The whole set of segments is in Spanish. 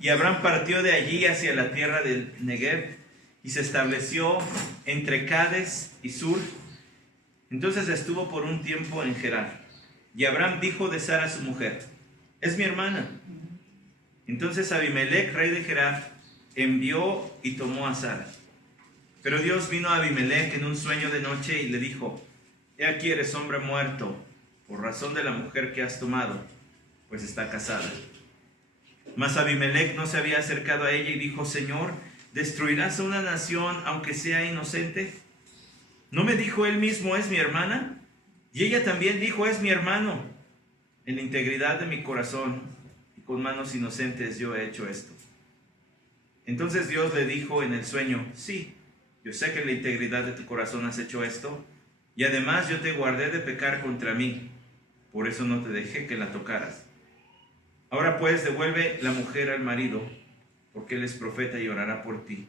Y Abraham partió de allí hacia la tierra del Negev y se estableció entre Cades y Sur. Entonces estuvo por un tiempo en Gerar. Y Abraham dijo de Sara su mujer: es mi hermana. Entonces Abimelech, rey de Gerar, envió y tomó a Sara. Pero Dios vino a Abimelech en un sueño de noche y le dijo: he aquí eres hombre muerto por razón de la mujer que has tomado, pues está casada. Mas Abimelech no se había acercado a ella y dijo: Señor, ¿destruirás a una nación aunque sea inocente? ¿No me dijo él mismo: es mi hermana? Y ella también dijo: es mi hermano. En la integridad de mi corazón y con manos inocentes yo he hecho esto. Entonces Dios le dijo en el sueño: sí, yo sé que en la integridad de tu corazón has hecho esto, y además yo te guardé de pecar contra mí, por eso no te dejé que la tocaras. Ahora pues devuelve la mujer al marido, porque él es profeta y orará por ti,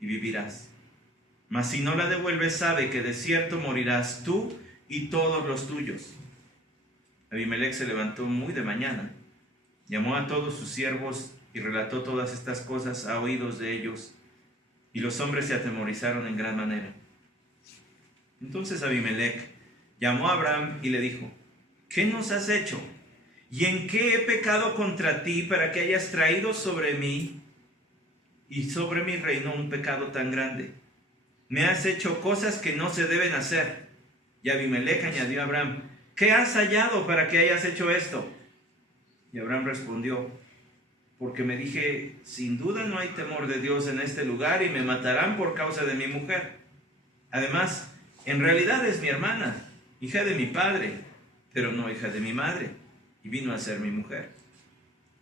y vivirás. Mas si no la devuelves, sabe que de cierto morirás tú y todos los tuyos. Abimelech se levantó muy de mañana, llamó a todos sus siervos y relató todas estas cosas a oídos de ellos, y los hombres se atemorizaron en gran manera. Entonces Abimelech llamó a Abraham y le dijo: ¿qué nos has hecho? ¿Y en qué he pecado contra ti para que hayas traído sobre mí y sobre mi reino un pecado tan grande? Me has hecho cosas que no se deben hacer. Y Abimelech añadió a Abraham: ¿qué has hallado para que hayas hecho esto? Y Abraham respondió: porque me dije, sin duda no hay temor de Dios en este lugar y me matarán por causa de mi mujer. Además, en realidad es mi hermana, hija de mi padre, pero no hija de mi madre, y vino a ser mi mujer.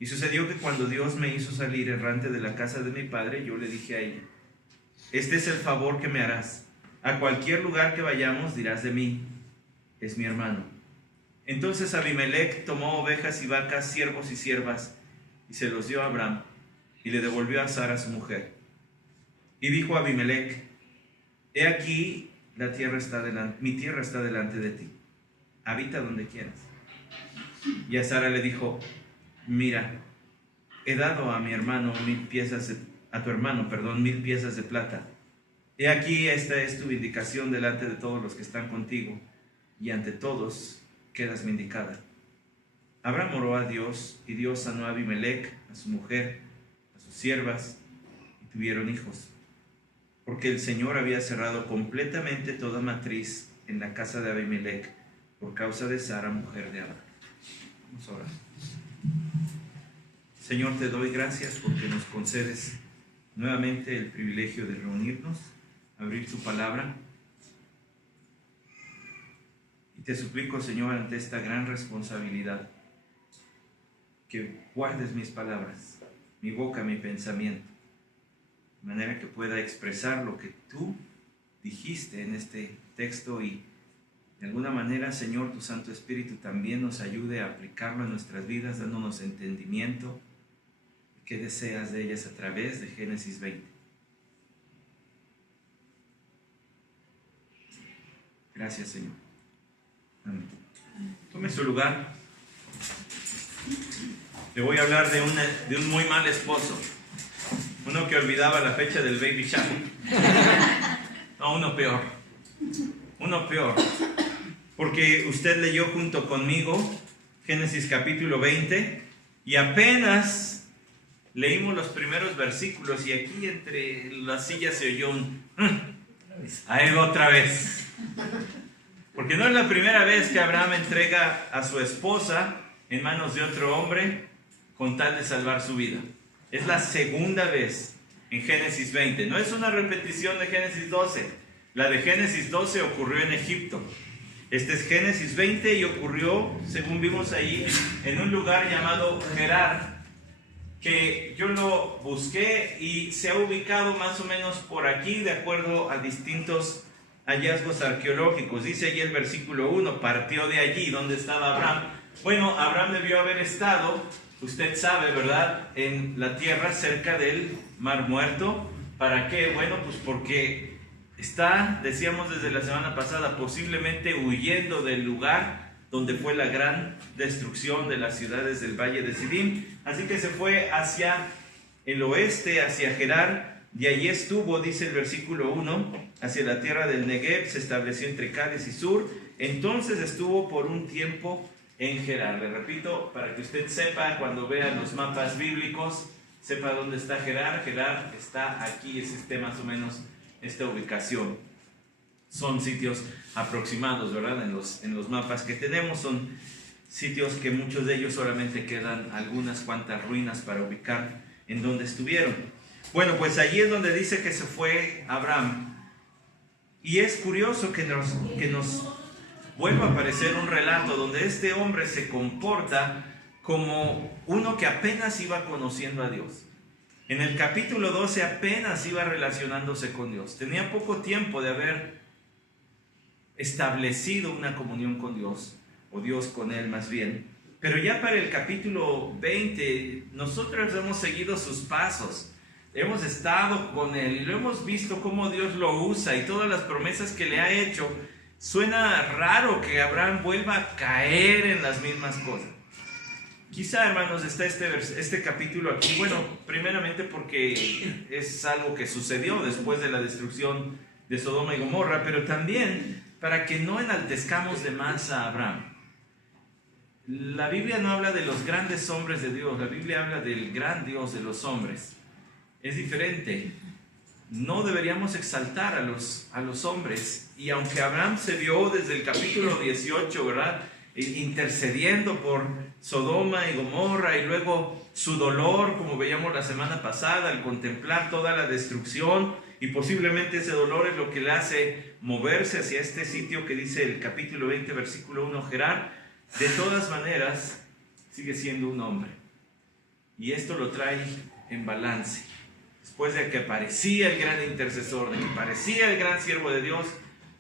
Y sucedió que cuando Dios me hizo salir errante de la casa de mi padre, yo le dije a ella: este es el favor que me harás. A cualquier lugar que vayamos dirás de mí: es mi hermano. Entonces Abimelech tomó ovejas y vacas, siervos y siervas, y se los dio a Abraham, y le devolvió a Sara su mujer. Y dijo Abimelech: he aquí, mi tierra está delante de ti, habita donde quieras. Y a Sara le dijo: mira, he dado a mi hermano 1000 piezas de plata. He aquí, esta es tu vindicación delante de todos los que están contigo, y ante todos quedas vindicada. Abraham oró a Dios, y Dios sanó a Abimelech, a su mujer, a sus siervas, y tuvieron hijos, porque el Señor había cerrado completamente toda matriz en la casa de Abimelech por causa de Sara, mujer de Abraham. Vamos a orar. Señor, te doy gracias porque nos concedes nuevamente el privilegio de reunirnos, abrir tu palabra. Y te suplico, Señor, ante esta gran responsabilidad, que guardes mis palabras, mi boca, mi pensamiento, de manera que pueda expresar lo que tú dijiste en este texto, y de alguna manera, Señor, tu Santo Espíritu también nos ayude a aplicarlo en nuestras vidas, dándonos entendimiento. ¿Qué deseas de ellas a través de Génesis 20? Gracias, Señor. Amén. Tome su lugar. Le voy a hablar de un muy mal esposo. Uno que olvidaba la fecha del baby shower. No, uno peor. Uno peor. Porque usted leyó junto conmigo Génesis capítulo 20 y apenas leímos los primeros versículos, y aquí entre las sillas se oyó un ahí va otra vez. Porque no es la primera vez que Abraham entrega a su esposa en manos de otro hombre con tal de salvar su vida. Es la segunda vez en Génesis 20. No es una repetición de Génesis 12. La de Génesis 12 ocurrió en Egipto. Este es Génesis 20 y ocurrió, según vimos ahí, en un lugar llamado Gerar, que yo lo busqué y se ha ubicado más o menos por aquí de acuerdo a distintos hallazgos arqueológicos. Dice allí el versículo 1, partió de allí donde estaba Abraham. Bueno, Abraham debió haber estado, usted sabe, ¿verdad?, en la tierra cerca del Mar Muerto. ¿Para qué? Bueno, pues porque está, decíamos desde la semana pasada, posiblemente huyendo del lugar donde fue la gran destrucción de las ciudades del Valle de Sidim. Así que se fue hacia el oeste hacia Gerar, y allí estuvo, dice el versículo 1, hacia la tierra del Negev, se estableció entre Cades y Sur. Entonces estuvo por un tiempo en Gerar. Le repito, para que usted sepa, cuando vea los mapas bíblicos, sepa dónde está Gerar. Gerar está aquí, esté más o menos esta ubicación. Son sitios aproximados, ¿verdad? En los mapas que tenemos son sitios que muchos de ellos solamente quedan algunas cuantas ruinas para ubicar en donde estuvieron. Bueno, pues allí es donde dice que se fue Abraham. Y es curioso que nos vuelva a aparecer un relato donde este hombre se comporta como uno que apenas iba conociendo a Dios. En el capítulo 12 apenas iba relacionándose con Dios. Tenía poco tiempo de haber establecido una comunión con Dios, o Dios con él más bien. Pero ya para el capítulo 20, nosotros hemos seguido sus pasos. Hemos estado con él y lo hemos visto cómo Dios lo usa y todas las promesas que le ha hecho. Suena raro que Abraham vuelva a caer en las mismas cosas. Quizá, hermanos, está este capítulo aquí, bueno, primeramente porque es algo que sucedió después de la destrucción de Sodoma y Gomorra, pero también para que no enaltezcamos de más a Abraham. La Biblia no habla de los grandes hombres de Dios, la Biblia habla del gran Dios de los hombres. Es diferente. No deberíamos exaltar a los hombres. Y aunque Abraham se vio desde el capítulo 18, ¿verdad?, intercediendo por Sodoma y Gomorra, y luego su dolor, como veíamos la semana pasada, al contemplar toda la destrucción, y posiblemente ese dolor es lo que le hace moverse hacia este sitio que dice el capítulo 20, versículo 1, Gerar. De todas maneras, sigue siendo un hombre. Y esto lo trae en balance. Después de que parecía el gran intercesor, de que parecía el gran siervo de Dios,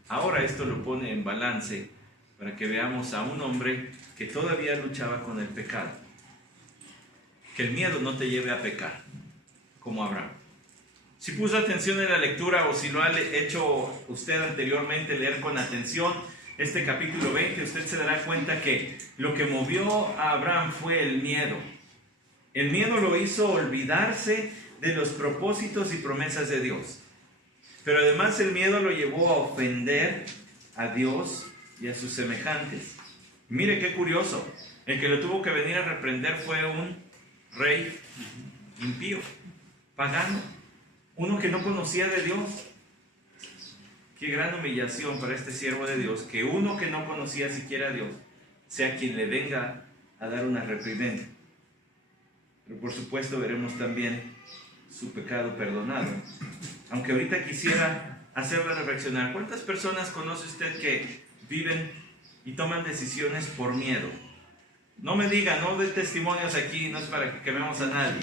ahora esto lo pone en balance para que veamos a un hombre que todavía luchaba con el pecado. Que el miedo no te lleve a pecar, como Abraham. Si puso atención en la lectura o si lo ha hecho usted anteriormente, leer con atención este capítulo 20, usted se dará cuenta que lo que movió a Abraham fue el miedo. El miedo lo hizo olvidarse de los propósitos y promesas de Dios. Pero además el miedo lo llevó a ofender a Dios y a sus semejantes. Mire qué curioso, el que lo tuvo que venir a reprender fue un rey impío, pagano, uno que no conocía de Dios. Qué gran humillación para este siervo de Dios, que uno que no conocía siquiera a Dios sea quien le venga a dar una reprimenda. Pero por supuesto veremos también su pecado perdonado. Aunque ahorita quisiera hacerle reflexionar, ¿cuántas personas conoce usted que viven y toman decisiones por miedo? No me diga, no dé testimonios aquí, no es para que quememos a nadie.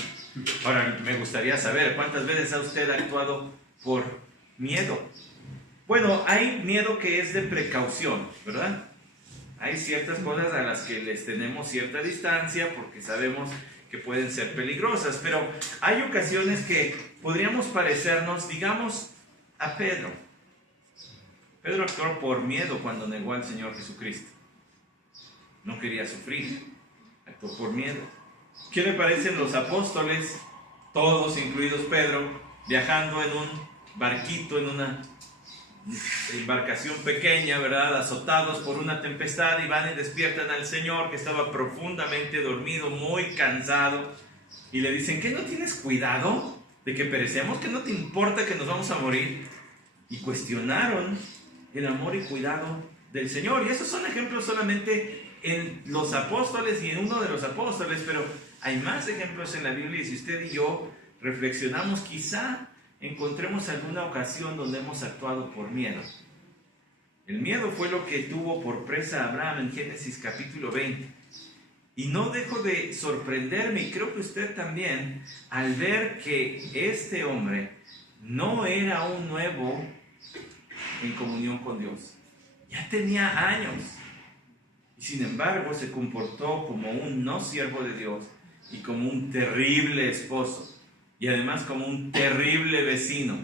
Ahora, me gustaría saber, ¿cuántas veces ha usted actuado por miedo? Bueno, hay miedo que es de precaución, ¿verdad? Hay ciertas cosas a las que les tenemos cierta distancia porque sabemos que pueden ser peligrosas, pero hay ocasiones que podríamos parecernos, digamos, a Pedro. Pedro actuó por miedo cuando negó al Señor Jesucristo. No quería sufrir, actuó por miedo. ¿Qué le parecen los apóstoles, todos, incluidos Pedro, viajando en un barquito, en una embarcación pequeña, ¿verdad?, azotados por una tempestad, y van y despiertan al Señor, que estaba profundamente dormido, muy cansado, y le dicen: ¿qué no tienes cuidado de que perecemos? ¿Que no te importa que nos vamos a morir? Y cuestionaron el amor y cuidado del Señor. Y esos son ejemplos solamente en los apóstoles y en uno de los apóstoles, pero hay más ejemplos en la Biblia, y si usted y yo reflexionamos, quizá encontremos alguna ocasión donde hemos actuado por miedo. El miedo fue lo que tuvo por presa a Abraham en Génesis capítulo 20. Y no dejo de sorprenderme, y creo que usted también, al ver que este hombre no era un nuevo en comunión con Dios. Ya tenía años. Y sin embargo se comportó como un no siervo de Dios y como un terrible esposo. Y además como un terrible vecino,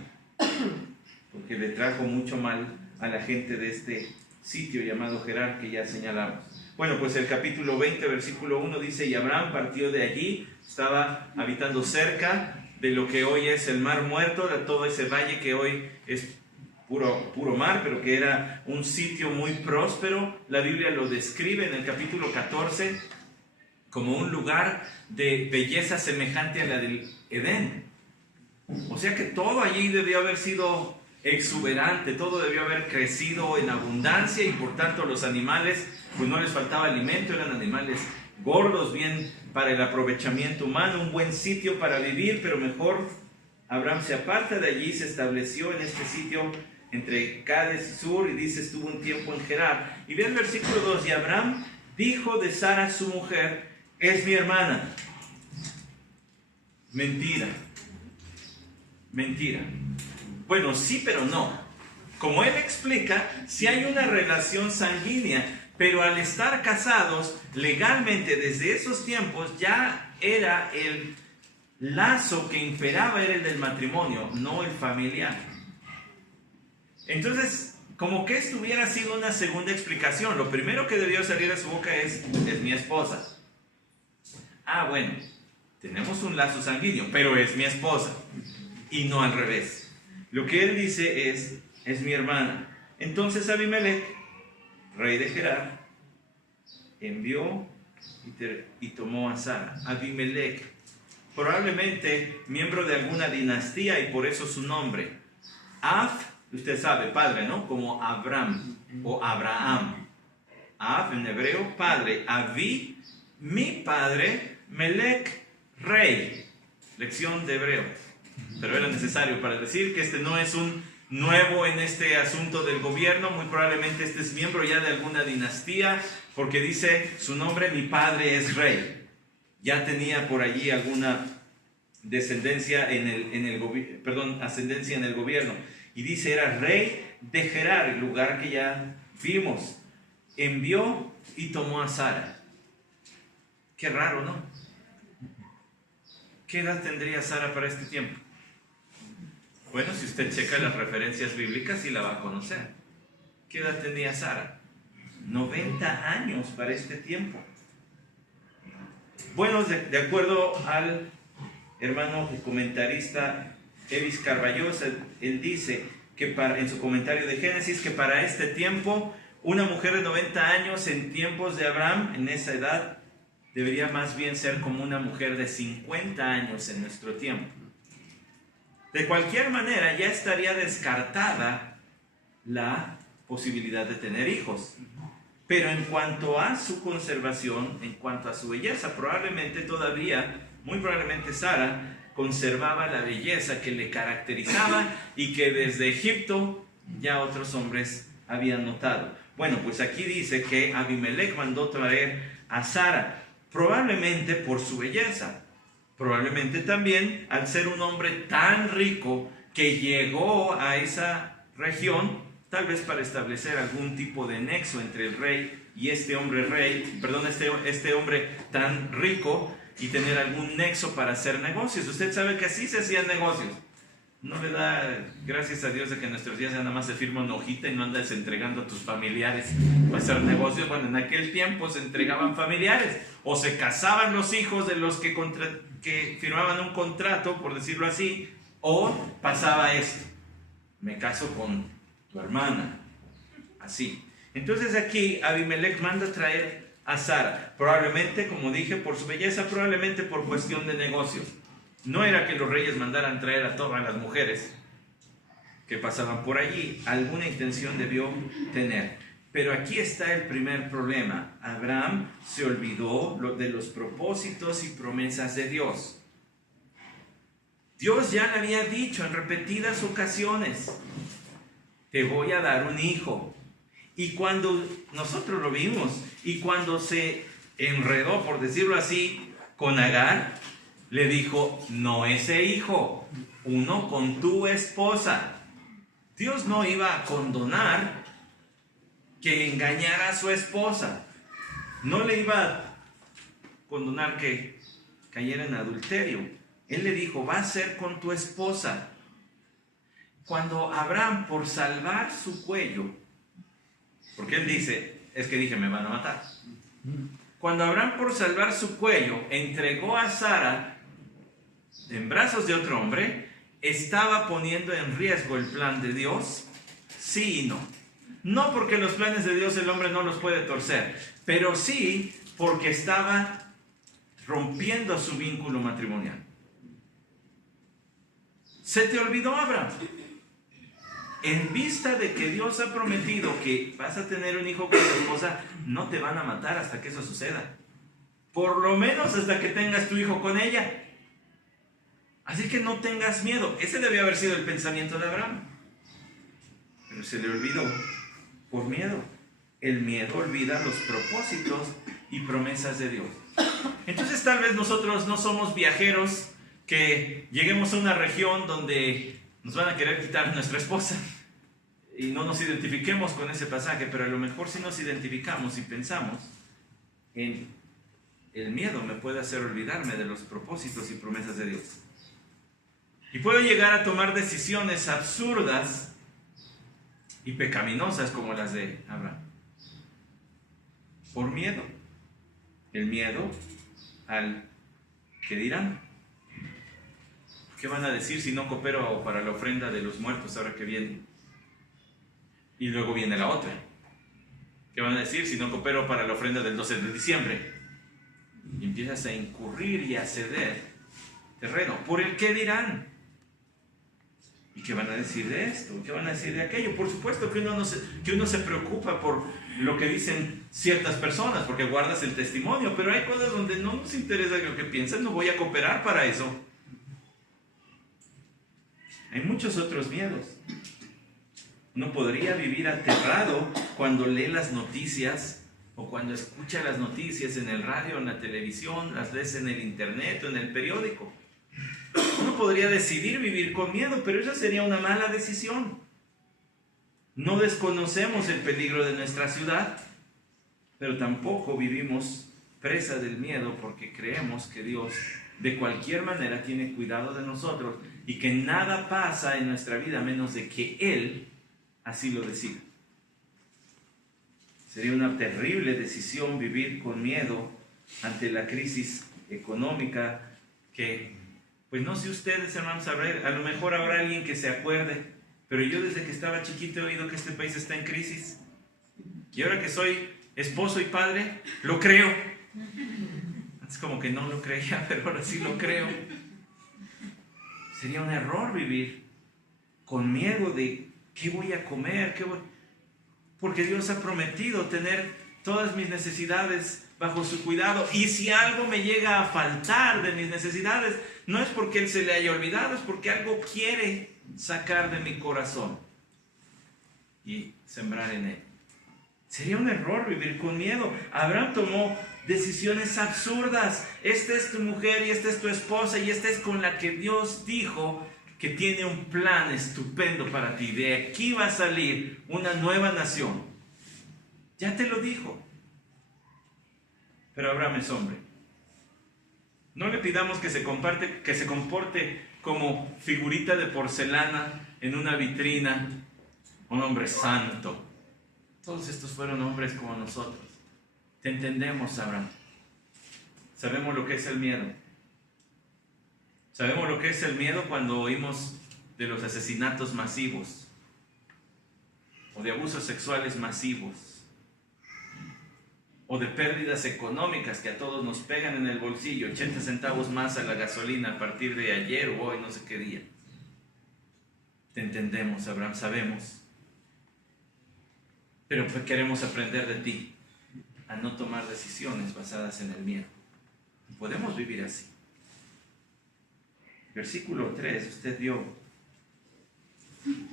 porque le trajo mucho mal a la gente de este sitio llamado Gerar que ya señalamos. Bueno, pues el capítulo 20, versículo 1 dice: y Abraham partió de allí, estaba habitando cerca de lo que hoy es el Mar Muerto, de todo ese valle que hoy es puro mar, pero que era un sitio muy próspero. La Biblia lo describe en el capítulo 14 como un lugar de belleza semejante a la del Edén. O sea que todo allí debió haber sido exuberante, todo debió haber crecido en abundancia y por tanto los animales, pues no les faltaba alimento, eran animales gordos, bien para el aprovechamiento humano, un buen sitio para vivir, pero mejor Abraham se aparta de allí, se estableció en este sitio entre Cades y Sur, y dice, estuvo un tiempo en Gerar. Y ve el versículo 2, y Abraham dijo de Sara su mujer, es mi hermana. Mentira. Bueno, sí, pero no. Como él explica, sí hay una relación sanguínea, pero al estar casados, legalmente desde esos tiempos ya era el lazo que imperaba, era el del matrimonio, no el familiar. Entonces, como que esto hubiera sido una segunda explicación. Lo primero que debió salir de su boca es mi esposa. Ah, bueno, tenemos un lazo sanguíneo, pero es mi esposa. Y no al revés. Lo que él dice es mi hermana. Entonces Abimelech, rey de Gerar, envió y tomó a Sara. Abimelech, probablemente miembro de alguna dinastía y por eso su nombre. Usted sabe, padre, ¿no? Como Abraham o Abraham. Av en hebreo, padre. Avi, mi padre. Melech, rey. Lección de hebreo. Pero era necesario para decir que este no es un nuevo en este asunto del gobierno. Muy probablemente este es miembro ya de alguna dinastía, porque dice su nombre, mi padre es rey. Ya tenía por allí alguna descendencia ascendencia en el gobierno. Y dice, era rey de Gerar, el lugar que ya vimos. Envió y tomó a Sara. Qué raro, ¿no? ¿Qué edad tendría Sara para este tiempo? Bueno, si usted checa las referencias bíblicas, sí la va a conocer. ¿Qué edad tenía Sara? 90 años para este tiempo. Bueno, de acuerdo al hermano comentarista Evis Carballosa, él dice que en su comentario de Génesis, que para este tiempo, una mujer de 90 años en tiempos de Abraham, en esa edad, debería más bien ser como una mujer de 50 años en nuestro tiempo. De cualquier manera, ya estaría descartada la posibilidad de tener hijos. Pero en cuanto a su conservación, en cuanto a su belleza, muy probablemente Sara conservaba la belleza que le caracterizaba y que desde Egipto ya otros hombres habían notado. Bueno, pues aquí dice que Abimelech mandó traer a Sara, probablemente por su belleza, probablemente también al ser un hombre tan rico que llegó a esa región, tal vez para establecer algún tipo de nexo entre el rey y este hombre tan rico, y tener algún nexo para hacer negocios. Usted sabe que así se hacían negocios. No le da gracias a Dios de que en nuestros días ya nada más se firma una hojita y no andas entregando a tus familiares para hacer negocios. Bueno, en aquel tiempo se entregaban familiares o se casaban los hijos de los que firmaban un contrato, por decirlo así, o pasaba esto: me caso con tu hermana, así. Entonces aquí Abimelech manda traer a Sara, probablemente, como dije, por su belleza, probablemente por cuestión de negocio. No era que los reyes mandaran traer a todas las mujeres que pasaban por allí, alguna intención debió tener. Pero aquí está el primer problema: Abraham se olvidó de los propósitos y promesas de Dios. Dios ya le había dicho en repetidas ocasiones: te voy a dar un hijo. Y cuando nosotros lo vimos, y cuando se enredó, por decirlo así, con Agar, le dijo: no ese hijo, uno con tu esposa. Dios no iba a condonar que engañara a su esposa. No le iba a condonar que cayera en adulterio. Él le dijo: va a ser con tu esposa. Cuando Abraham, por salvar su cuello, porque él dice, es que dije, me van a matar. Cuando Abraham, por salvar su cuello, entregó a Sara, en brazos de otro hombre, ¿estaba poniendo en riesgo el plan de Dios? Sí y no. No porque los planes de Dios el hombre no los puede torcer, pero sí porque estaba rompiendo su vínculo matrimonial. ¿Se te olvidó, Abraham? En vista de que Dios ha prometido que vas a tener un hijo con tu esposa, no te van a matar hasta que eso suceda. Por lo menos hasta que tengas tu hijo con ella. Así que no tengas miedo. Ese debió haber sido el pensamiento de Abraham. Pero se le olvidó por miedo. El miedo olvida los propósitos y promesas de Dios. Entonces tal vez nosotros no somos viajeros que lleguemos a una región donde nos van a querer quitar a nuestra esposa y no nos identifiquemos con ese pasaje, pero a lo mejor si nos identificamos y pensamos en el miedo me puede hacer olvidarme de los propósitos y promesas de Dios. Y puedo llegar a tomar decisiones absurdas y pecaminosas como las de Abraham. Por miedo. El miedo al que dirán. ¿Qué van a decir si no coopero para la ofrenda de los muertos ahora que viene? Y luego viene la otra. ¿Qué van a decir si no coopero para la ofrenda del 12 de diciembre? Y empiezas a incurrir y a ceder terreno. ¿Por el qué dirán? ¿Y qué van a decir de esto? ¿Qué van a decir de aquello? Por supuesto que uno se preocupa por lo que dicen ciertas personas, porque guardas el testimonio, pero hay cosas donde no nos interesa lo que piensan, no voy a cooperar para eso. Hay muchos otros miedos. Uno podría vivir aterrado cuando lee las noticias o cuando escucha las noticias en el radio, en la televisión, las lees en el internet o en el periódico. Uno podría decidir vivir con miedo, pero esa sería una mala decisión. No desconocemos el peligro de nuestra ciudad, pero tampoco vivimos presa del miedo porque creemos que Dios de cualquier manera tiene cuidado de nosotros y que nada pasa en nuestra vida a menos de que Él así lo decida. Sería una terrible decisión vivir con miedo ante la crisis económica que, pues no sé ustedes, hermanos, a lo mejor habrá alguien que se acuerde, pero yo desde que estaba chiquito he oído que este país está en crisis. Y ahora que soy esposo y padre, lo creo. Es como que no lo creía, pero ahora sí lo creo. Sería un error vivir con miedo de ¿qué voy a comer? Porque Dios ha prometido tener todas mis necesidades bajo su cuidado. Y si algo me llega a faltar de mis necesidades, no es porque Él se le haya olvidado, es porque algo quiere sacar de mi corazón y sembrar en Él. Sería un error vivir con miedo. Abraham tomó decisiones absurdas. Esta es tu mujer y esta es tu esposa y esta es con la que Dios dijo que tiene un plan estupendo para ti. De aquí va a salir una nueva nación. Ya te lo dijo. Pero Abraham es hombre. No le pidamos que se comporte como figurita de porcelana en una vitrina. Un hombre santo. Todos estos fueron hombres como nosotros. Te entendemos, Abraham. Sabemos lo que es el miedo. Sabemos lo que es el miedo cuando oímos de los asesinatos masivos o de abusos sexuales masivos o de pérdidas económicas que a todos nos pegan en el bolsillo, 80 centavos más a la gasolina a partir de ayer o hoy, no sé qué día. Te entendemos, Abraham, sabemos. Pero pues queremos aprender de ti a no tomar decisiones basadas en el miedo. Podemos vivir así. Versículo 3, usted vio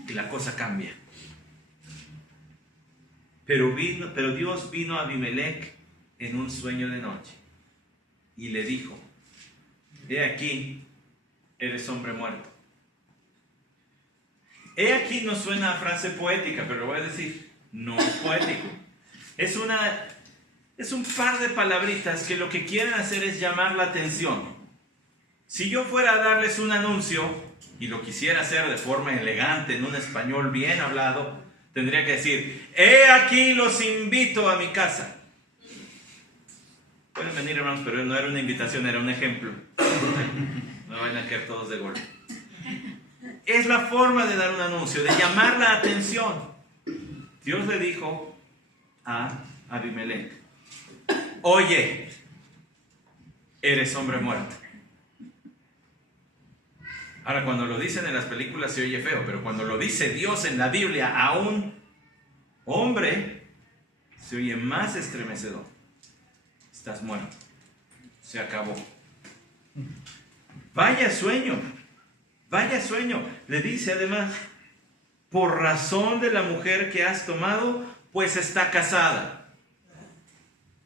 y la cosa cambia. Pero Dios vino a Abimelech en un sueño de noche y le dijo: he aquí, eres hombre muerto. He aquí no suena a frase poética, pero lo voy a decir, no es poético. Es un par de palabritas que lo que quieren hacer es llamar la atención. Si yo fuera a darles un anuncio y lo quisiera hacer de forma elegante, en un español bien hablado, tendría que decir: he aquí los invito a mi casa. Pueden venir, hermanos, pero no era una invitación, era un ejemplo. me van a caer todos de golpe. Es la forma de dar un anuncio, de llamar la atención. Dios le dijo a Abimelech: oye, eres hombre muerto. Ahora, cuando lo dicen en las películas se oye feo, pero cuando lo dice Dios en la Biblia a un hombre, se oye más estremecedor. Estás muerto. Se acabó. Vaya sueño. Vaya sueño. Le dice además: por razón de la mujer que has tomado, pues está casada.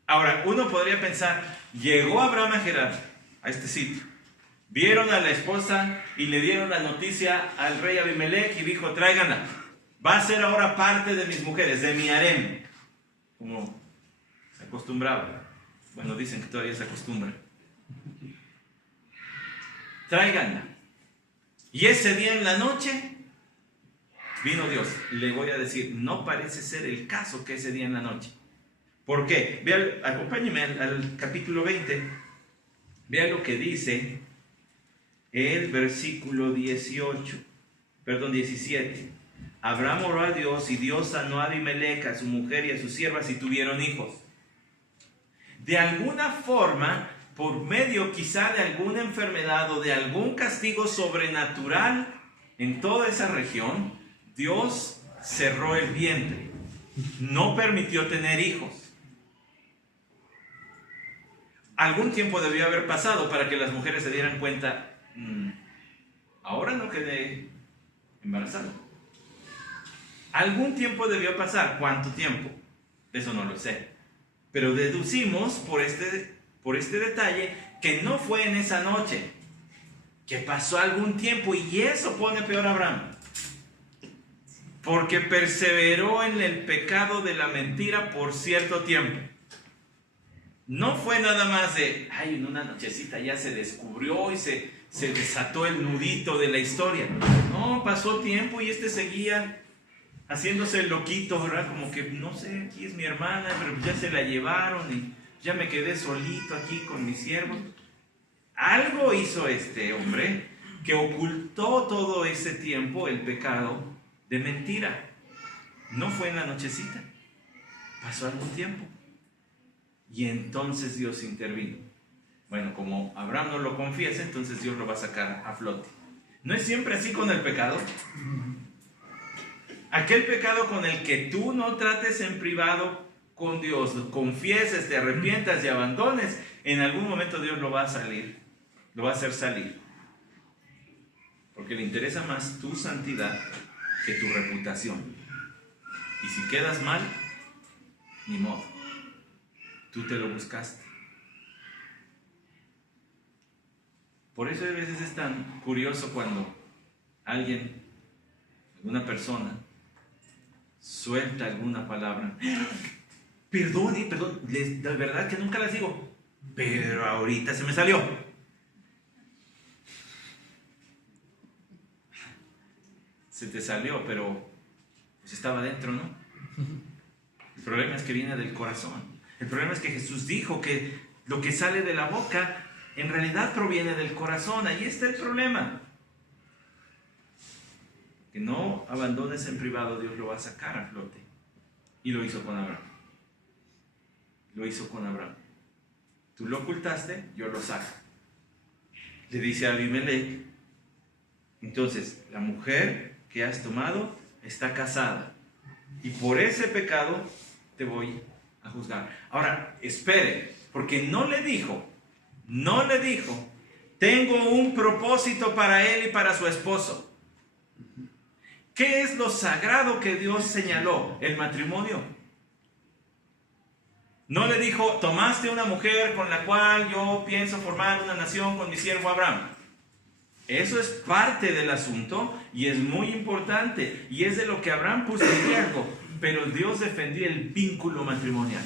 Ahora, uno podría pensar, llegó Abraham a Gerar, a este sitio. Vieron a la esposa y le dieron la noticia al rey Abimelech y dijo: tráiganla. Va a ser ahora parte de mis mujeres, de mi harem. Como se acostumbraba. Bueno, dicen que todavía se acostumbra. Tráiganla. Y ese día en la noche vino Dios. Le voy a decir, no parece ser el caso que ese día en la noche. ¿Por qué? Vean, acompáñenme al capítulo 20. Vean lo que dice el versículo 17. Abraham oró a Dios y Dios sanó a Abimelech, a su mujer y a sus siervas, y tuvieron hijos. De alguna forma, por medio quizá de alguna enfermedad o de algún castigo sobrenatural en toda esa región, Dios cerró el vientre, no permitió tener hijos. Algún tiempo debió haber pasado para que las mujeres se dieran cuenta: ahora no quedé embarazada. Algún tiempo debió pasar. ¿Cuánto tiempo? Eso no lo sé. Pero deducimos por este detalle que no fue en esa noche, que pasó algún tiempo, y eso pone peor a Abraham. Porque perseveró en el pecado de la mentira por cierto tiempo. No fue nada más de, ay, en una nochecita ya se descubrió y se desató el nudito de la historia. No, pasó tiempo y seguía haciéndose el loquito, ¿verdad? Como que, no sé, aquí es mi hermana, pero ya se la llevaron y ya me quedé solito aquí con mis siervos. Algo hizo este hombre que ocultó todo ese tiempo el pecado de mentira. No fue en la nochecita, pasó algún tiempo. Y entonces Dios intervino. Bueno, como Abraham no lo confiesa, entonces Dios lo va a sacar a flote. ¿No es siempre así con el pecado? Aquel pecado con el que tú no trates en privado con Dios, confieses, te arrepientas y abandones, en algún momento Dios lo va a hacer salir. Porque le interesa más tu santidad que tu reputación. Y si quedas mal, ni modo. Tú te lo buscaste. Por eso a veces es tan curioso cuando alguna persona, suelta alguna palabra. Perdón, de verdad que nunca las digo, pero ahorita se me salió. Se te salió, pero pues estaba dentro, ¿no? El problema es que viene del corazón. El problema es que Jesús dijo que lo que sale de la boca en realidad proviene del corazón. Ahí está el problema. Que no abandones en privado, Dios lo va a sacar a flote. Y lo hizo con Abraham. Tú lo ocultaste, yo lo saco. Le dice a Abimelech: entonces, la mujer que has tomado está casada. Y por ese pecado te voy a juzgar. Ahora, espere, porque no le dijo, tengo un propósito para él y para su esposo. ¿Qué es lo sagrado que Dios señaló? El matrimonio. No le dijo, tomaste una mujer con la cual yo pienso formar una nación con mi siervo Abraham. Eso es parte del asunto y es muy importante. Y es de lo que Abraham puso en riesgo. Pero Dios defendió el vínculo matrimonial.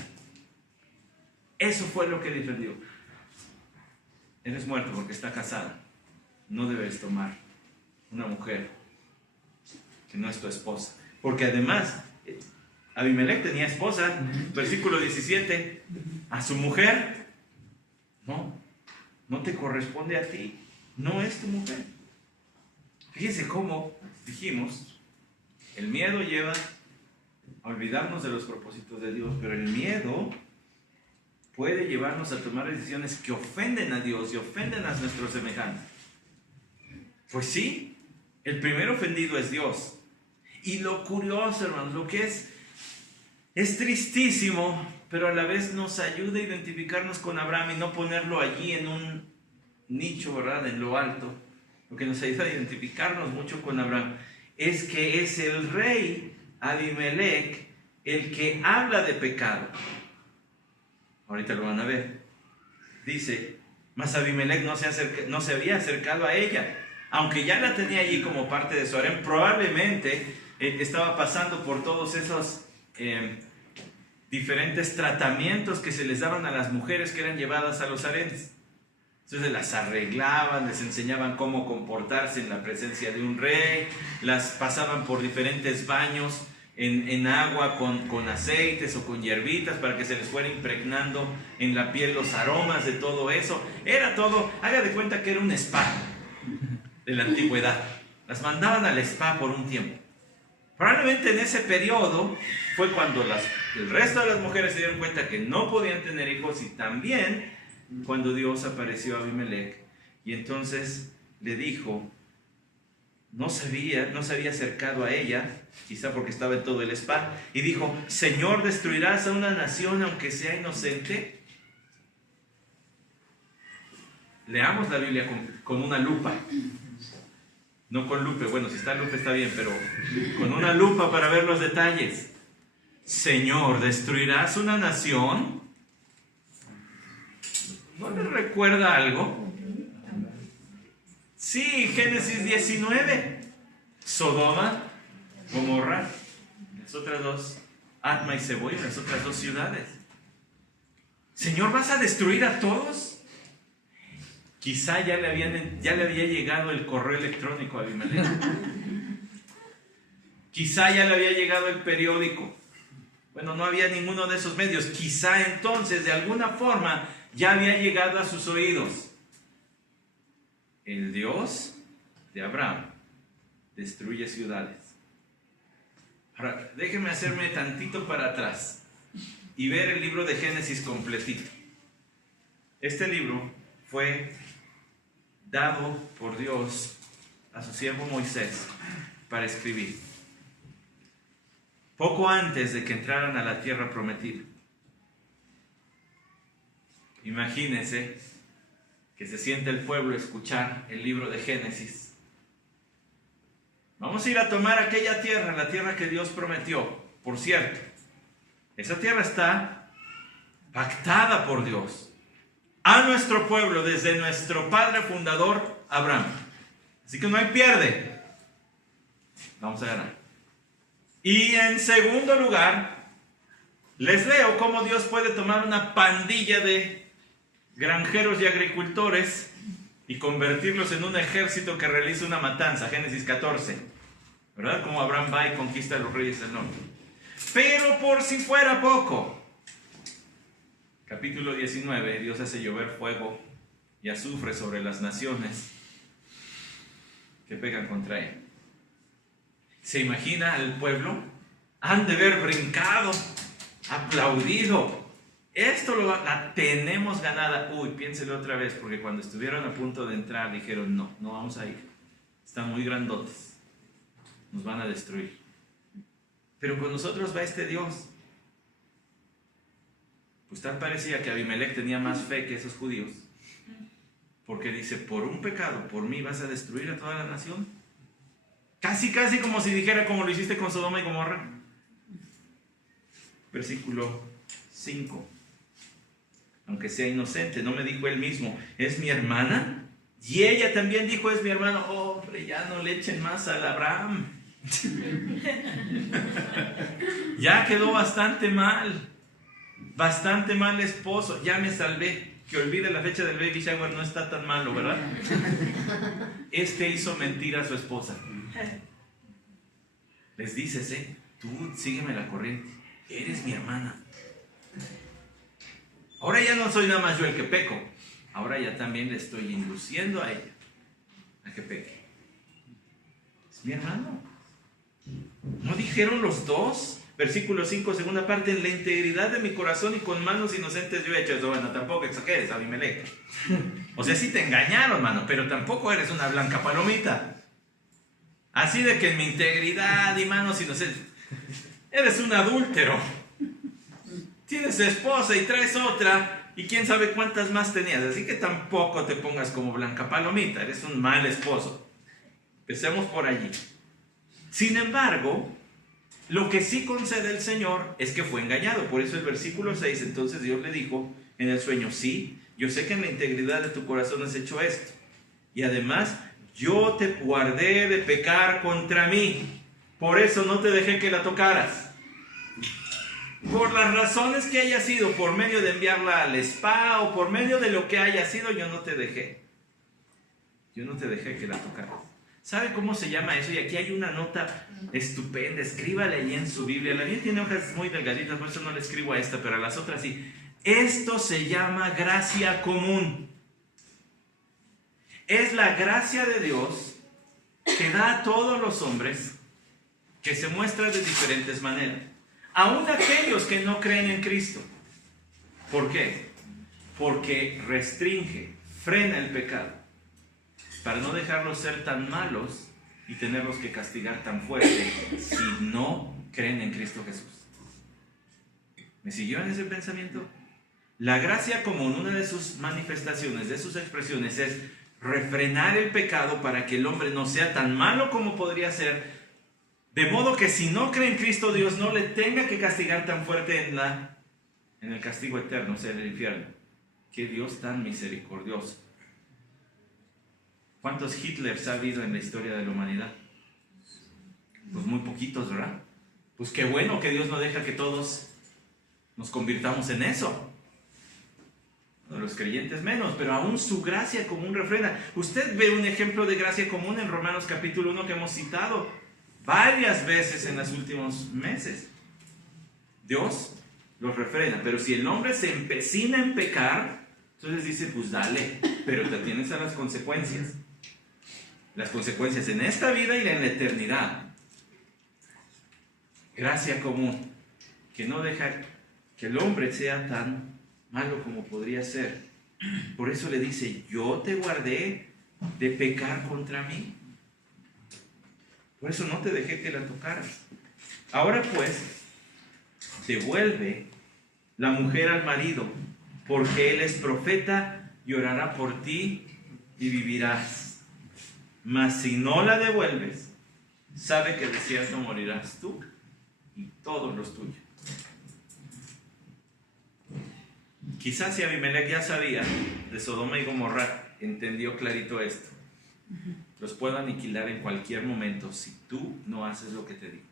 Eso fue lo que defendió. Eres muerto porque está casada. No debes tomar una mujer que no es tu esposa. Porque además, Abimelech tenía esposa, versículo 17, a su mujer, no te corresponde a ti. no es tu mujer. Fíjense cómo dijimos, el miedo lleva a olvidarnos de los propósitos de Dios, pero el miedo puede llevarnos a tomar decisiones que ofenden a Dios y ofenden a nuestros semejantes. Pues sí, el primer ofendido es Dios. Y lo curioso, hermanos, lo que es tristísimo, pero a la vez nos ayuda a identificarnos con Abraham y no ponerlo allí en un nicho, ¿verdad?, en lo alto. Lo que nos ayuda a identificarnos mucho con Abraham es que es el rey Abimelech el que habla de pecado. Ahorita lo van a ver. Dice, mas Abimelech no se había acercado a ella, aunque ya la tenía allí como parte de su harem. Probablemente estaba pasando por todos esos diferentes tratamientos que se les daban a las mujeres que eran llevadas a los harenes. Entonces las arreglaban, les enseñaban cómo comportarse en la presencia de un rey, las pasaban por diferentes baños en agua con aceites o con hierbitas para que se les fuera impregnando en la piel los aromas de todo eso. Era todo, haga de cuenta que era un spa de la antigüedad. Las mandaban al spa por un tiempo. Probablemente en ese periodo fue cuando el resto de las mujeres se dieron cuenta que no podían tener hijos, y también cuando Dios apareció a Abimelech y entonces le dijo, no se había acercado a ella, quizá porque estaba en todo el spa, y dijo, Señor, ¿destruirás a una nación aunque sea inocente? Leamos la Biblia con una lupa. No con lupe, bueno, si está lupe está bien, pero con una lupa para ver los detalles. Señor, ¿destruirás una nación? ¿No le recuerda algo? Sí, Génesis 19. Sodoma, Gomorra, las otras dos, Adma y Zeboim, las otras dos ciudades. Señor, ¿vas a destruir a todos? Quizá ya le había llegado el correo electrónico a Abimelech. Quizá ya le había llegado el periódico. Bueno, no había ninguno de esos medios. Quizá entonces, de alguna forma, ya había llegado a sus oídos. El Dios de Abraham destruye ciudades. Ahora, déjenme hacerme tantito para atrás y ver el libro de Génesis completito. Este libro fue dado por Dios a su siervo Moisés para escribir, poco antes de que entraran a la tierra prometida. Imagínense que se siente el pueblo a escuchar el libro de Génesis. Vamos a ir a tomar aquella tierra, la tierra que Dios prometió. Por cierto, esa tierra está pactada por Dios a nuestro pueblo desde nuestro padre fundador Abraham. Así que no hay pierde. Vamos a ganar. Y en segundo lugar, les leo cómo Dios puede tomar una pandilla de granjeros y agricultores y convertirlos en un ejército que realiza una matanza. Génesis 14, ¿verdad? Como Abraham va y conquista a los reyes del norte. Pero por si fuera poco, capítulo 19, Dios hace llover fuego y azufre sobre las naciones que pegan contra él. ¿Se imagina al pueblo? Han de haber brincado, aplaudido. Esto la tenemos ganada. Uy, piénselo otra vez, porque cuando estuvieron a punto de entrar dijeron, no vamos a ir. Están muy grandotes. Nos van a destruir. Pero con nosotros va este Dios. Pues tal parecía que Abimelech tenía más fe que esos judíos. Porque dice, por un pecado, por mí vas a destruir a toda la nación. Casi como si dijera como lo hiciste con Sodoma y Gomorra. Versículo 5. Aunque sea inocente, no me dijo él mismo, ¿es mi hermana? Y ella también dijo, es mi hermano. Hombre, ya no le echen más al Abraham. Ya quedó bastante mal esposo. Ya me salvé. Que olvide la fecha del baby shower, no está tan malo, ¿verdad? Este hizo mentir a su esposa. Les dices, tú sígueme la corriente, eres mi hermana. Ahora ya no soy nada más yo el que peco, ahora ya también le estoy induciendo a ella. a que peque. Es mi hermano. ¿No dijeron los dos? Versículo 5, segunda parte, en la integridad de mi corazón y con manos inocentes yo he hecho eso. Bueno, tampoco exageres, Abimelech. O sea, sí te engañaron, mano, pero tampoco eres una blanca palomita. Así de que en mi integridad y manos inocentes, eres un adúltero. Tienes esposa y traes otra, y quién sabe cuántas más tenías. Así que tampoco te pongas como blanca palomita, eres un mal esposo. Empecemos por allí. Sin embargo, lo que sí concede el Señor es que fue engañado. Por eso el versículo 6, entonces Dios le dijo en el sueño, sí, yo sé que en la integridad de tu corazón has hecho esto. Y además, yo te guardé de pecar contra mí. Por eso no te dejé que la tocaras. Por las razones que haya sido, por medio de enviarla al spa o por medio de lo que haya sido, yo no te dejé. Yo no te dejé que la tocaras. ¿Sabe cómo se llama eso? Y aquí hay una nota estupenda. Escríbale allí en su Biblia. La mía tiene hojas muy delgaditas, por eso no le escribo a esta, pero a las otras sí. Esto se llama gracia común. Es la gracia de Dios que da a todos los hombres, que se muestra de diferentes maneras. Aún aquellos que no creen en Cristo. ¿Por qué? Porque restringe, frena el pecado, para no dejarlos ser tan malos y tenerlos que castigar tan fuerte si no creen en Cristo Jesús. ¿Me siguió en ese pensamiento? La gracia común, una de sus manifestaciones, de sus expresiones, es refrenar el pecado para que el hombre no sea tan malo como podría ser, de modo que si no cree en Cristo, Dios no le tenga que castigar tan fuerte en el castigo eterno, o sea, en el infierno. ¡Qué Dios tan misericordioso! ¿Cuántos Hitlers ha habido en la historia de la humanidad? Pues muy poquitos, ¿verdad? Pues qué bueno que Dios no deja que todos nos convirtamos en eso. Los creyentes menos, pero aún su gracia común refrena. Usted ve un ejemplo de gracia común en Romanos capítulo 1 que hemos citado varias veces en los últimos meses. Dios los refrena, pero si el hombre se empecina en pecar, entonces dice, pues dale, pero te atienes a las consecuencias. Las consecuencias en esta vida y en la eternidad. Gracia común, que no deja que el hombre sea tan malo como podría ser. Por eso le dice, yo te guardé de pecar contra mí. Por eso no te dejé que la tocaras. Ahora pues, devuelve la mujer al marido, porque él es profeta y orará por ti y vivirás. Mas si no la devuelves, sabe que de cierto morirás tú y todos los tuyos. Quizás si Abimelech ya sabía de Sodoma y Gomorra, entendió clarito esto. Los puedo aniquilar en cualquier momento si tú no haces lo que te digo.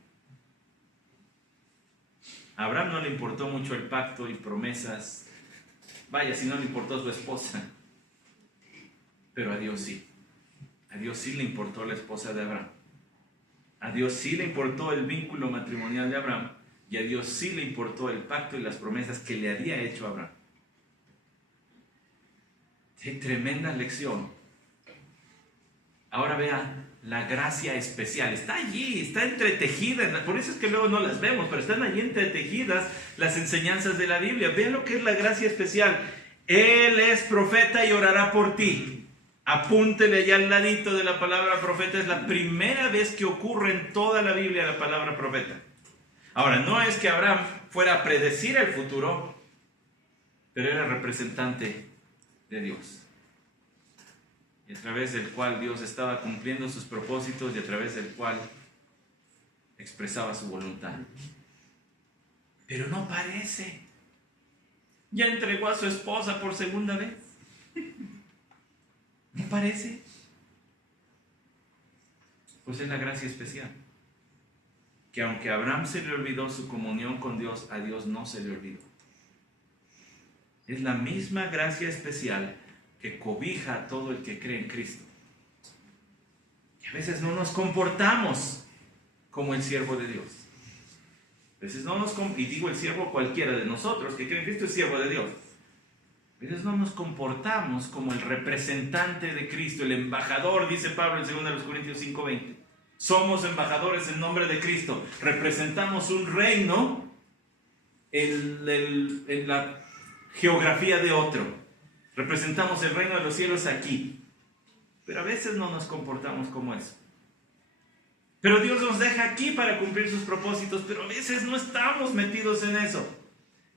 A Abraham no le importó mucho el pacto y promesas. Vaya, si no le importó su esposa. Pero a Dios sí. A Dios sí le importó la esposa de Abraham. A Dios sí le importó el vínculo matrimonial de Abraham. Y a Dios sí le importó el pacto y las promesas que le había hecho a Abraham. ¡Qué tremenda lección! Ahora vea la gracia especial. Está allí, está entretejida. Por eso es que luego no las vemos, pero están allí entretejidas las enseñanzas de la Biblia. Vea lo que es la gracia especial. Él es profeta y orará por ti. Apúntele ya al ladito de la palabra profeta. Es la primera vez que ocurre en toda la Biblia la palabra profeta. Ahora, no es que Abraham fuera a predecir el futuro, pero era representante de Dios. Y a través del cual Dios estaba cumpliendo sus propósitos y a través del cual expresaba su voluntad. Pero no parece. Ya entregó a su esposa por segunda vez. ¿No parece? Pues es la gracia especial. Que aunque a Abraham se le olvidó su comunión con Dios, a Dios no se le olvidó. Es la misma gracia especial que cobija a todo el que cree en Cristo. Y a veces no nos comportamos como el siervo de Dios. A veces no nos, y digo el siervo cualquiera de nosotros que cree en Cristo es siervo de Dios. Pero no nos comportamos como el representante de Cristo, el embajador, dice Pablo en 2 Corintios 5:20. Somos embajadores en nombre de Cristo. Representamos un reino en la geografía de otro. Representamos el reino de los cielos aquí. Pero a veces no nos comportamos como eso. Pero Dios nos deja aquí para cumplir sus propósitos, pero a veces no estamos metidos en eso.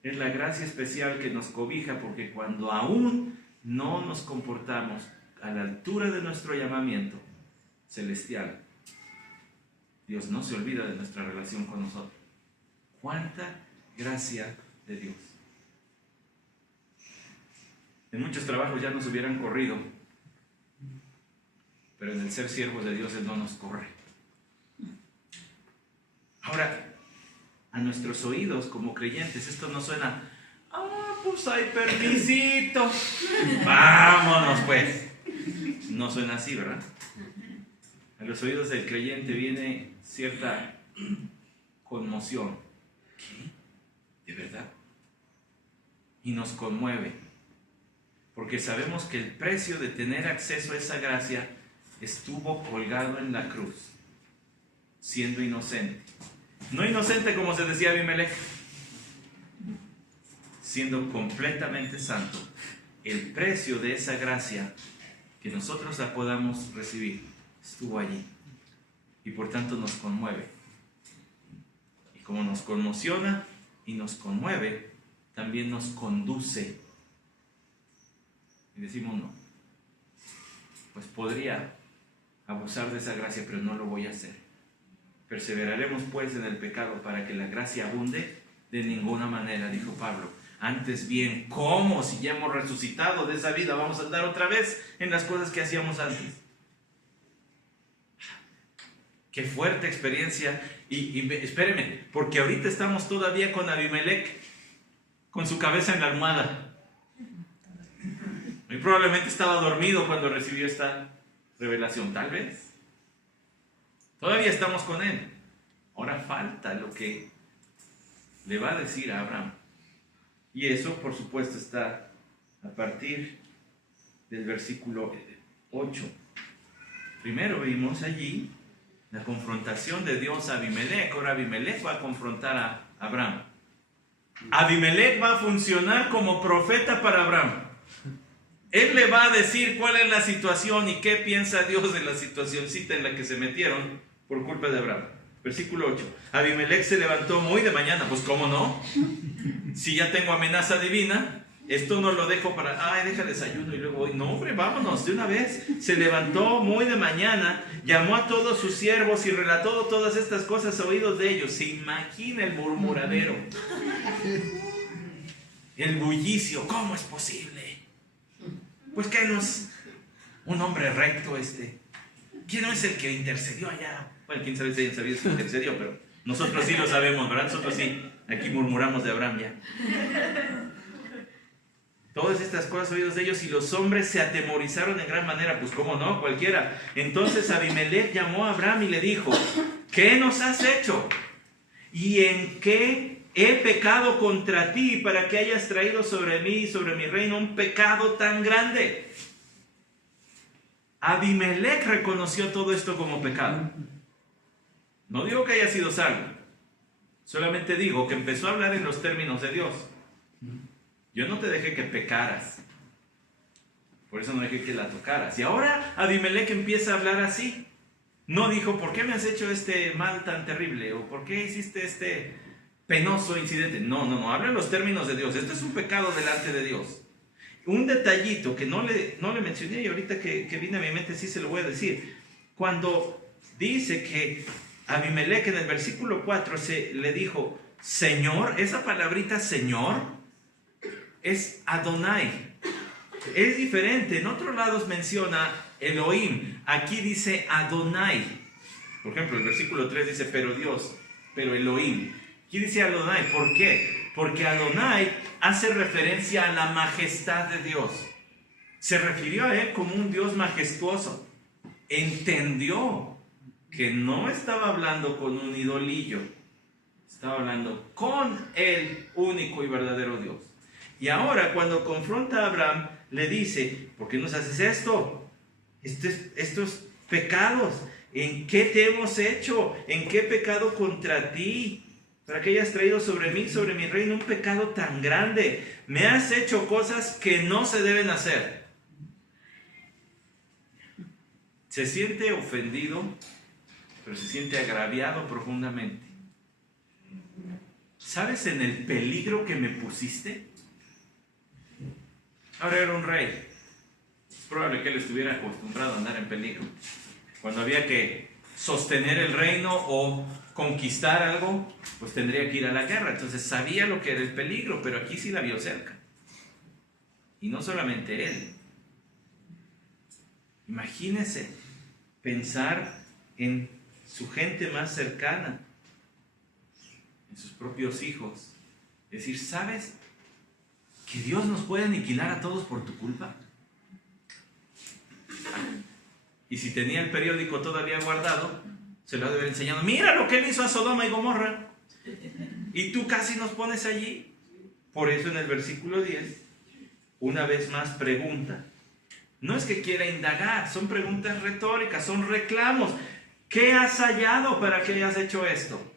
Es la gracia especial que nos cobija, porque cuando aún no nos comportamos a la altura de nuestro llamamiento celestial, Dios no se olvida de nuestra relación con nosotros. ¡Cuánta gracia de Dios! En muchos trabajos ya nos hubieran corrido, pero en el ser siervos de Dios Él no nos corre. Ahora, a nuestros oídos como creyentes esto no suena, pues hay permisito, vámonos pues. No suena así, ¿verdad? A los oídos del creyente viene cierta conmoción. ¿Qué? ¿De verdad? Y nos conmueve, porque sabemos que el precio de tener acceso a esa gracia estuvo colgado en la cruz, siendo inocente. No inocente como se decía Abimelech, siendo completamente santo. El precio de esa gracia que nosotros la podamos recibir estuvo allí, y por tanto nos conmueve. Y como nos conmociona y nos conmueve, también nos conduce. Y decimos, no, pues podría abusar de esa gracia, pero no lo voy a hacer. Perseveraremos pues en el pecado para que la gracia abunde. De ninguna manera, dijo Pablo. Antes bien, ¿cómo? Si ya hemos resucitado de esa vida, vamos a andar otra vez en las cosas que hacíamos antes. Qué fuerte experiencia. Y espéreme, porque ahorita estamos todavía con Abimelech, con su cabeza en la almohada. Y probablemente estaba dormido cuando recibió esta revelación, tal vez. Todavía estamos con él. Ahora falta lo que le va a decir a Abraham. Y eso, por supuesto, está a partir del versículo 8. Primero vimos allí la confrontación de Dios a Abimelech. Ahora Abimelech va a confrontar a Abraham. Abimelech va a funcionar como profeta para Abraham. Él le va a decir cuál es la situación y qué piensa Dios de la situacioncita en la que se metieron por culpa de Abraham. Versículo 8. Abimelech se levantó muy de mañana. Pues ¿cómo no? Si ya tengo amenaza divina, esto no lo dejo para, deja desayuno y luego voy. No, hombre, vámonos de una vez. Se levantó muy de mañana, llamó a todos sus siervos y relató todas estas cosas a oídos de ellos. Se imagina el murmuradero, el bullicio. ¿Cómo es posible? Pues que no es un hombre recto ¿Quién no es el que intercedió allá? Bueno, quién sabe si ella sabía si intercedió, pero nosotros sí lo sabemos, ¿verdad? Nosotros sí, aquí murmuramos de Abraham ya. Todas estas cosas oídos de ellos, y los hombres se atemorizaron en gran manera. Pues cómo no, cualquiera. Entonces Abimelech llamó a Abraham y le dijo: ¿qué nos has hecho? ¿Y en qué he pecado contra ti para que hayas traído sobre mí y sobre mi reino un pecado tan grande? Abimelech reconoció todo esto como pecado. No digo que haya sido salvo, solamente digo que empezó a hablar en los términos de Dios. Yo no te dejé que pecaras, por eso no dejé que la tocaras. Y ahora Abimelech empieza a hablar así. No dijo: ¿por qué me has hecho este mal tan terrible? ¿O por qué hiciste este penoso incidente? No, habla en los términos de Dios. Esto es un pecado delante de Dios. Un detallito que no le mencioné, y ahorita que viene a mi mente sí se lo voy a decir. Cuando dice que Abimelech en el versículo 4 le dijo Señor, esa palabrita Señor es Adonai. Es diferente. En otros lados menciona Elohim. Aquí dice Adonai. Por ejemplo, el versículo 3 dice pero Dios, pero Elohim. Aquí dice Adonai. ¿Por qué? Porque Adonai hace referencia a la majestad de Dios. Se refirió a él como un Dios majestuoso. Entendió que no estaba hablando con un idolillo, estaba hablando con el único y verdadero Dios. Y ahora cuando confronta a Abraham, le dice, ¿por qué nos haces esto? Estos pecados, ¿en qué te hemos hecho? ¿En qué pecado contra ti? Para que hayas traído sobre mí, sobre mi reino, un pecado tan grande. Me has hecho cosas que no se deben hacer. Se siente ofendido, pero se siente agraviado profundamente. ¿Sabes en el peligro que me pusiste? Ahora era un rey. Es probable que él estuviera acostumbrado a andar en peligro. Cuando había que sostener el reino o conquistar algo, pues tendría que ir a la guerra. Entonces sabía lo que era el peligro, pero aquí sí la vio cerca. Y no solamente él. Imagínese pensar en su gente más cercana, en sus propios hijos. Es decir, ¿sabes que Dios nos puede aniquilar a todos por tu culpa? Y si tenía el periódico todavía guardado, se lo ha de haber enseñado. Mira lo que él hizo a Sodoma y Gomorra. Y tú casi nos pones allí. Por eso en el versículo 10, una vez más pregunta. No es que quiera indagar, son preguntas retóricas, son reclamos. ¿Qué has hallado para que hayas hecho esto?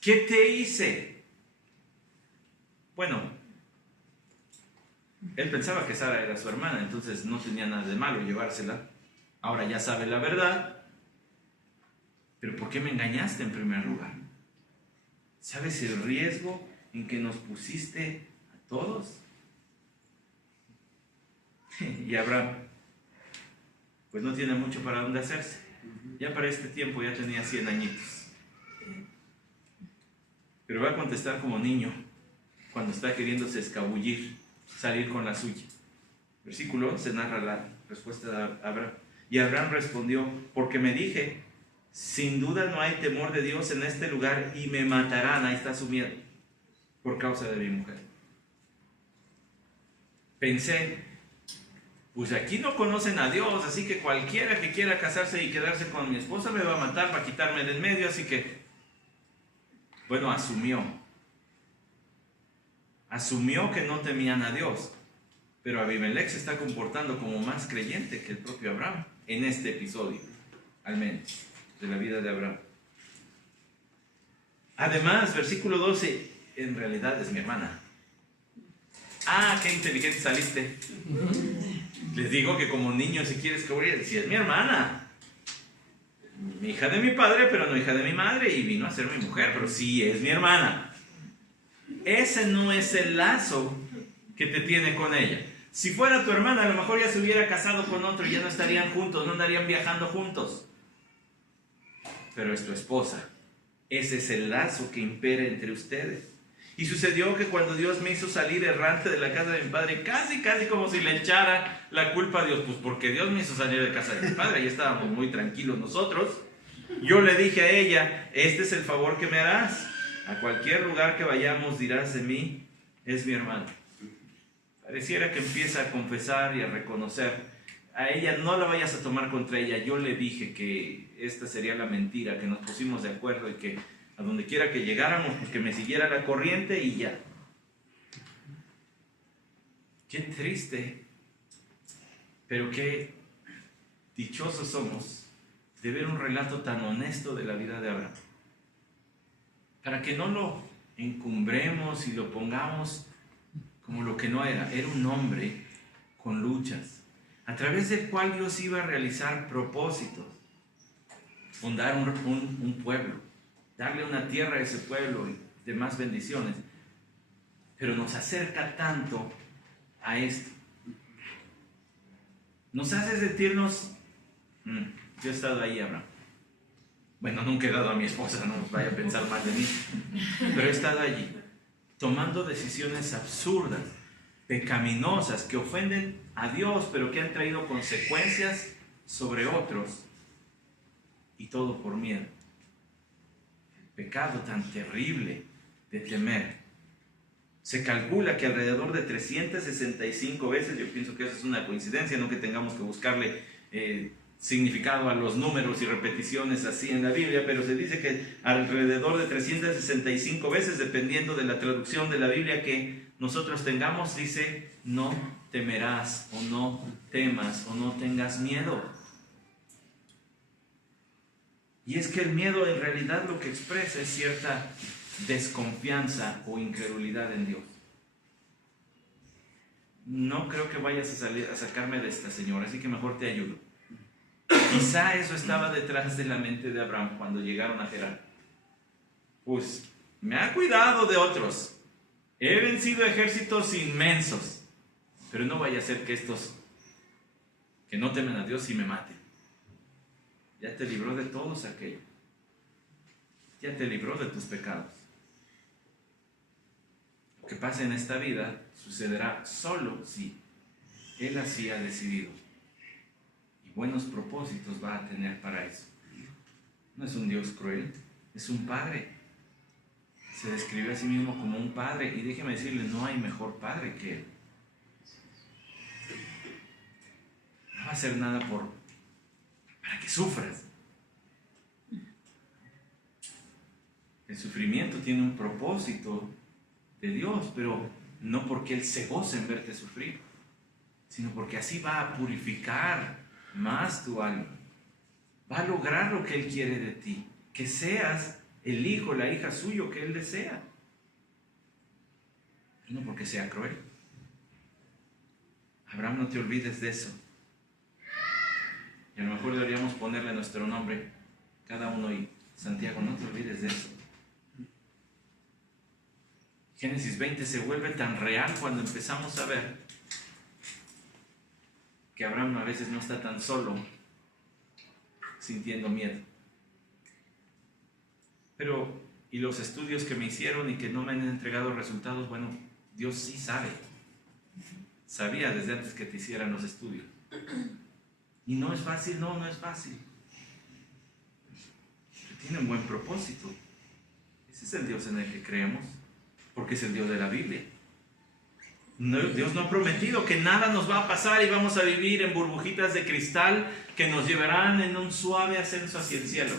¿Qué te hice? Bueno, él pensaba que Sara era su hermana, entonces no tenía nada de malo llevársela. Ahora ya sabe la verdad. Pero ¿por qué me engañaste en primer lugar? ¿Sabes el riesgo en que nos pusiste a todos? Y Abraham, pues no tiene mucho para dónde hacerse. Ya para este tiempo ya tenía 100 añitos. Pero va a contestar como niño cuando está queriéndose escabullir, salir con la suya. Versículo 11 narra la respuesta de Abraham. Y Abraham respondió, porque me dije, sin duda no hay temor de Dios en este lugar y me matarán, ahí está su miedo, por causa de mi mujer. Pensé, pues aquí no conocen a Dios, así que cualquiera que quiera casarse y quedarse con mi esposa me va a matar para quitarme del medio, así que, bueno, asumió que no temían a Dios, pero Abimelech se está comportando como más creyente que el propio Abraham, en este episodio, al menos, de la vida de Abraham. Además, versículo 12, en realidad es mi hermana. Ah, qué inteligente saliste. Les digo que como niño, si quieres cubrir, si es mi hermana, mi hija de mi padre, pero no hija de mi madre, y vino a ser mi mujer, pero sí es mi hermana. Ese no es el lazo que te tiene con ella. Si fuera tu hermana, a lo mejor ya se hubiera casado con otro y ya no estarían juntos, no andarían viajando juntos. Pero es tu esposa. Ese es el lazo que impera entre ustedes. Y sucedió que cuando Dios me hizo salir errante de la casa de mi padre, casi como si le echara la culpa a Dios, pues porque Dios me hizo salir de casa de mi padre, ya estábamos muy tranquilos nosotros. Yo le dije a ella, este es el favor que me harás. A cualquier lugar que vayamos dirás de mí, es mi hermano. Pareciera que empieza a confesar y a reconocer. A ella no la vayas a tomar contra ella. Yo le dije que esta sería la mentira, que nos pusimos de acuerdo y que a donde quiera que llegáramos, pues que me siguiera la corriente y ya. Qué triste, pero qué dichosos somos de ver un relato tan honesto de la vida de Abraham. Para que no lo encumbremos y lo pongamos como lo que no era. Era un hombre con luchas, a través del cual Dios iba a realizar propósitos, fundar un pueblo, darle una tierra a ese pueblo y demás bendiciones. Pero nos acerca tanto a esto. Nos hace sentirnos, yo he estado ahí, Abraham. Bueno, nunca he dado a mi esposa, no vaya a pensar mal de mí, pero he estado allí, tomando decisiones absurdas, pecaminosas, que ofenden a Dios, pero que han traído consecuencias sobre otros, y todo por miedo. Pecado tan terrible de temer. Se calcula que alrededor de 365 veces, yo pienso que eso es una coincidencia, no que tengamos que buscarle significado a los números y repeticiones así en la Biblia, pero se dice que alrededor de 365 veces, dependiendo de la traducción de la Biblia que nosotros tengamos, dice: no temerás, o no temas, o no tengas miedo. Y es que el miedo en realidad lo que expresa es cierta desconfianza o incredulidad en Dios. No creo que vayas a sacarme de esta, Señor, así que mejor te ayudo. Quizá eso estaba detrás de la mente de Abraham cuando llegaron a Gerar. Pues me ha cuidado de otros, he vencido ejércitos inmensos, pero no vaya a ser que estos que no temen a Dios sí me maten. Ya te libró de todos aquellos, ya te libró de tus pecados. Lo que pasa en esta vida sucederá solo si Él así ha decidido. Y buenos propósitos va a tener para eso. No es un Dios cruel, es un Padre. Se describe a sí mismo como un Padre. Y déjeme decirle, no hay mejor Padre que Él. No va a hacer nada para que sufras. El sufrimiento tiene un propósito de Dios, pero no porque Él se goce en verte sufrir, sino porque así va a purificar más tu alma. Va a lograr lo que Él quiere de ti, que seas el hijo, la hija suyo que Él desea. No porque sea cruel. Abraham, no te olvides de eso. Y a lo mejor deberíamos ponerle nuestro nombre, cada uno, y Santiago, no te olvides de eso. Génesis 20 se vuelve tan real cuando empezamos a ver que Abraham a veces no está tan solo sintiendo miedo. Pero, y los estudios que me hicieron y que no me han entregado resultados, bueno, Dios sí sabe. Sabía desde antes que te hicieran los estudios. Y no es fácil, no es fácil. Pero tiene un buen propósito. Ese es el Dios en el que creemos, porque es el Dios de la Biblia. No, Dios no ha prometido que nada nos va a pasar y vamos a vivir en burbujitas de cristal que nos llevarán en un suave ascenso hacia el cielo.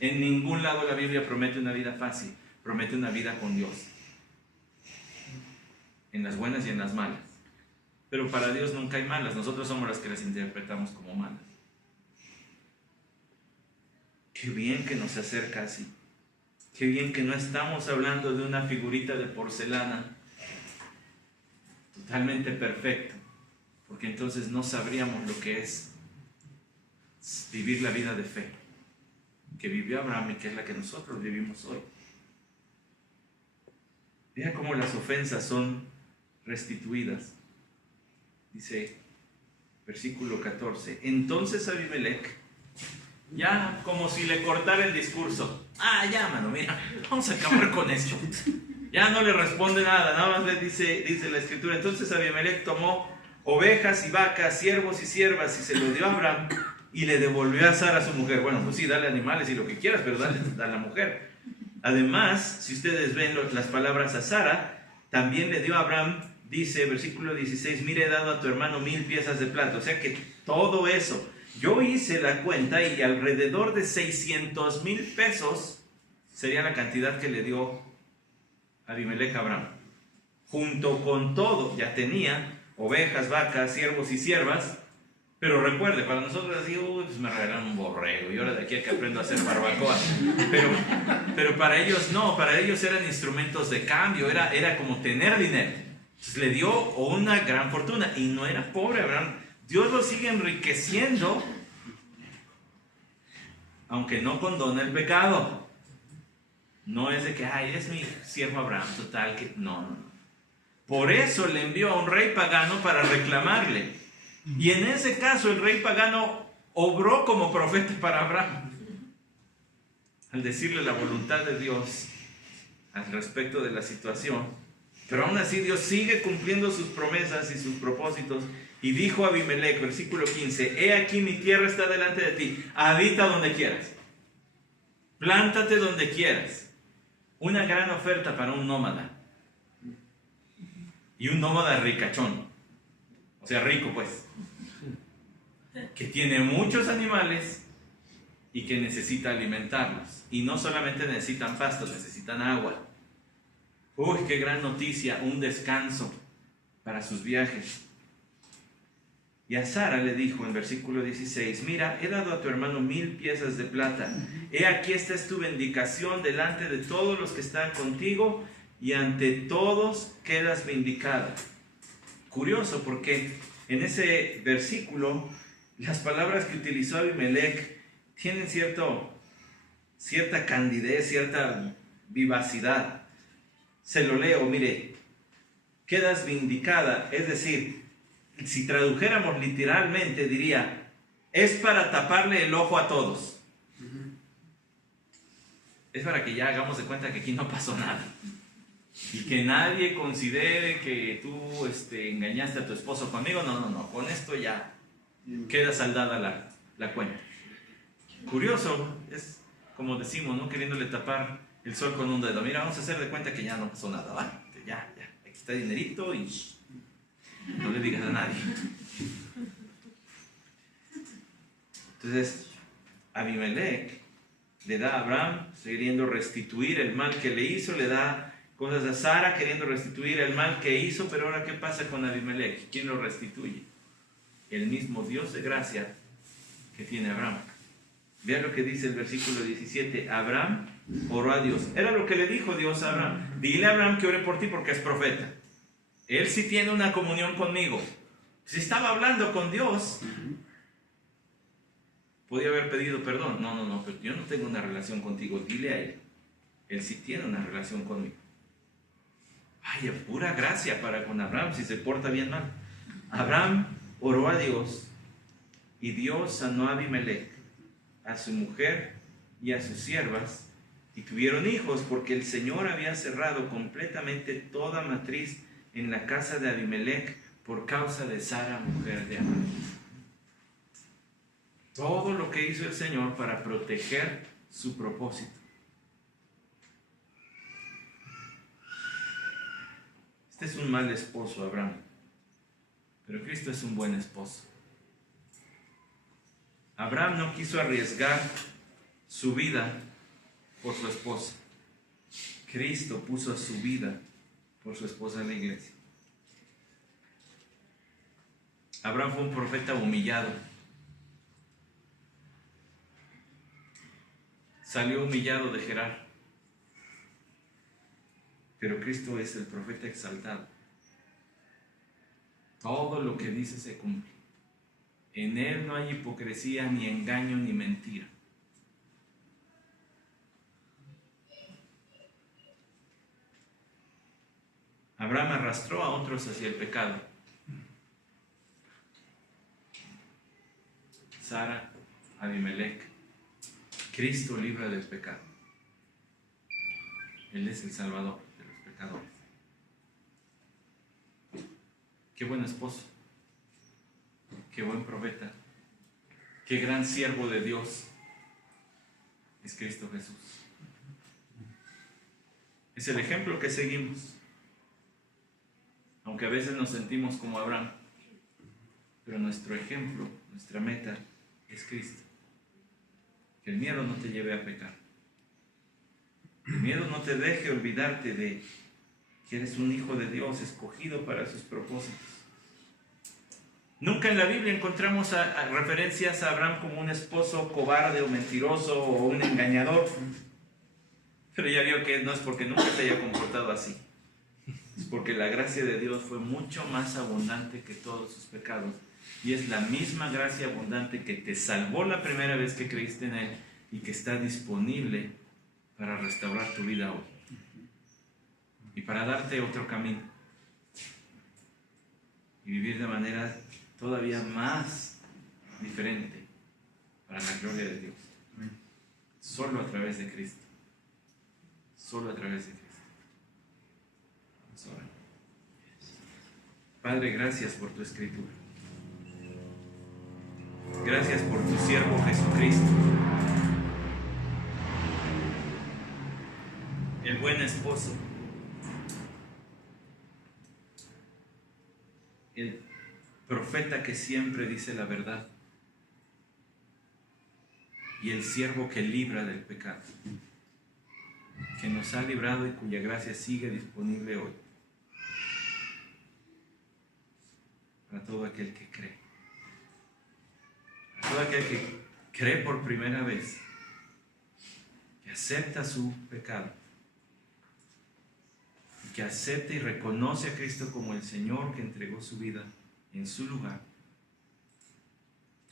En ningún lado la Biblia promete una vida fácil, promete una vida con Dios. En las buenas y en las malas. Pero para Dios nunca hay malas, nosotros somos las que las interpretamos como malas. Qué bien que nos acerca así. Qué bien que no estamos hablando de una figurita de porcelana totalmente perfecta, porque entonces no sabríamos lo que es vivir la vida de fe que vivió Abraham y que es la que nosotros vivimos hoy. Vea cómo las ofensas son restituidas. Dice, versículo 14, entonces Abimelech, ya como si le cortara el discurso, ya mano, mira, vamos a acabar con esto. Ya no le responde nada más le dice la escritura. Entonces Abimelech tomó ovejas y vacas, siervos y siervas, y se lo dio a Abraham y le devolvió a Sara, su mujer. Bueno, pues sí, dale animales y lo que quieras, pero dale a la mujer. Además, si ustedes ven las palabras a Sara, también le dio a Abraham, dice, versículo 16, mire, he dado a tu hermano 1000 piezas de plata. O sea que todo eso, yo hice la cuenta y alrededor de 600,000 pesos sería la cantidad que le dio Abimelech a Abraham. Junto con todo, ya tenía ovejas, vacas, siervos y siervas. Pero recuerde, para nosotros así, pues me regalaron un borrego y ahora de aquí a que aprendo a hacer barbacoa. Pero para ellos no, para ellos eran instrumentos de cambio, era como tener dinero. Entonces le dio una gran fortuna y no era pobre Abraham. Dios lo sigue enriqueciendo, aunque no condona el pecado. No es de que, es mi siervo Abraham, total, que no. Por eso le envió a un rey pagano para reclamarle. Y en ese caso el rey pagano obró como profeta para Abraham. Al decirle la voluntad de Dios al respecto de la situación. Pero aún así Dios sigue cumpliendo sus promesas y sus propósitos. Y dijo a Abimelech, versículo 15, he aquí mi tierra está delante de ti, habita donde quieras. Plántate donde quieras. Una gran oferta para un nómada. Y un nómada ricachón. O sea, rico pues. que tiene muchos animales y que necesita alimentarlos. Y no solamente necesitan pasto, necesitan agua. Uy, qué gran noticia, un descanso para sus viajes. Y a Sara le dijo en versículo 16, mira, he dado a tu hermano 1000 piezas de plata. He aquí, esta es tu vindicación delante de todos los que están contigo, y ante todos quedas vindicada. Curioso, porque en ese versículo las palabras que utilizó Abimelech tienen cierta candidez, cierta vivacidad. Se lo leo, mire, quedas vindicada, es decir, si tradujéramos literalmente diría, es para taparle el ojo a todos. Es para que ya hagamos de cuenta que aquí no pasó nada. Y que nadie considere que tú engañaste a tu esposo conmigo. No, con esto ya queda saldada la cuenta. Curioso, es como decimos, ¿no? Queriéndole tapar el sol con un dedo. Mira, vamos a hacer de cuenta que ya no pasó nada, ¿va? Ya, aquí está dinerito y no le digas a nadie. Entonces, Abimelech le da a Abraham queriendo restituir el mal que le hizo, le da cosas a Sara queriendo restituir el mal que hizo, pero ahora ¿qué pasa con Abimelech? ¿Quién lo restituye? El mismo Dios de gracia que tiene Abraham. Vean lo que dice el versículo 17. Abraham oró a Dios. Era lo que le dijo Dios a Abraham. Dile a Abraham que ore por ti porque es profeta. Él sí tiene una comunión conmigo. Si estaba hablando con Dios, podía haber pedido perdón. No, pero yo no tengo una relación contigo. Dile a él. Él sí tiene una relación conmigo. Vaya, pura gracia para con Abraham si se porta bien mal. Abraham oró a Dios y Dios sanó a Abimelech, a su mujer y a sus siervas, y tuvieron hijos porque el Señor había cerrado completamente toda matriz en la casa de Abimelech por causa de Sara, mujer de Abraham. Todo lo que hizo el Señor para proteger su propósito. Este es un mal esposo, Abraham, pero Cristo es un buen esposo. Abraham no quiso arriesgar su vida por su esposa. Cristo puso su vida por su esposa en la iglesia. Abraham fue un profeta humillado. Salió humillado de Gerar. Pero Cristo es el profeta exaltado. Todo lo que dice se cumple. En Él no hay hipocresía, ni engaño, ni mentira. Abraham arrastró a otros hacia el pecado. Sara, Abimelech. Cristo libra del pecado. Él es el Salvador de los pecadores. Qué buen esposo. Qué buen profeta. Qué gran siervo de Dios es Cristo Jesús. Es el ejemplo que seguimos. Aunque a veces nos sentimos como Abraham, pero nuestro ejemplo, nuestra meta es Cristo. Que el miedo no te lleve a pecar. El miedo no te deje olvidarte de que eres un hijo de Dios escogido para sus propósitos. Nunca en la Biblia encontramos referencias a Abraham como un esposo cobarde o mentiroso o un engañador. Pero ya vio que no es porque nunca se haya comportado así. Es porque la gracia de Dios fue mucho más abundante que todos sus pecados. Y es la misma gracia abundante que te salvó la primera vez que creíste en Él y que está disponible para restaurar tu vida hoy. Y para darte otro camino. Y vivir de manera todavía más diferente para la gloria de Dios. Solo a través de Cristo. Solo a través de Cristo. Vamos a orar. Padre, gracias por tu escritura. Gracias por tu siervo Jesucristo. El buen esposo. El profeta que siempre dice la verdad. y el siervo que libra del pecado, que nos ha librado y cuya gracia sigue disponible hoy para todo aquel que cree. Para todo aquel que cree por primera vez, que acepta su pecado, que acepta y reconoce a Cristo como el Señor que entregó su vida en su lugar.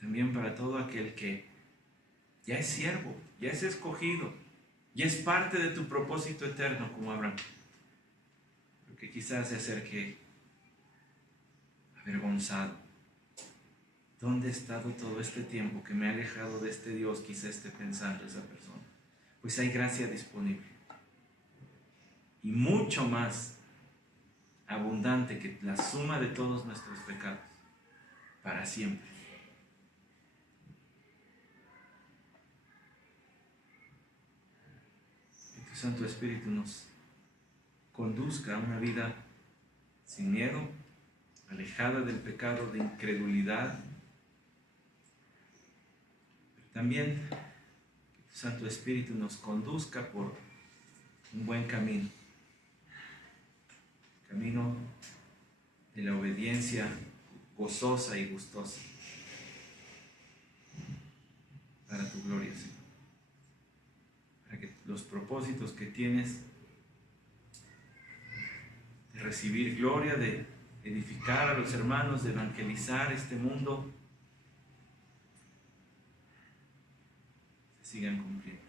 También para todo aquel que ya es siervo, ya es escogido, ya es parte de tu propósito eterno como Abraham, pero que quizás se acerque avergonzado. ¿Dónde he estado todo este tiempo que me ha alejado de este Dios? Quizá esté pensando esa persona. Pues hay gracia disponible. Y mucho más abundante que la suma de todos nuestros pecados, para siempre. Que tu Santo Espíritu nos conduzca a una vida sin miedo, alejada del pecado de incredulidad. Pero también que tu Santo Espíritu nos conduzca por un buen camino. Camino de la obediencia gozosa y gustosa para tu gloria, Señor. Para que los propósitos que tienes de recibir gloria, de edificar a los hermanos, de evangelizar este mundo, se sigan cumpliendo.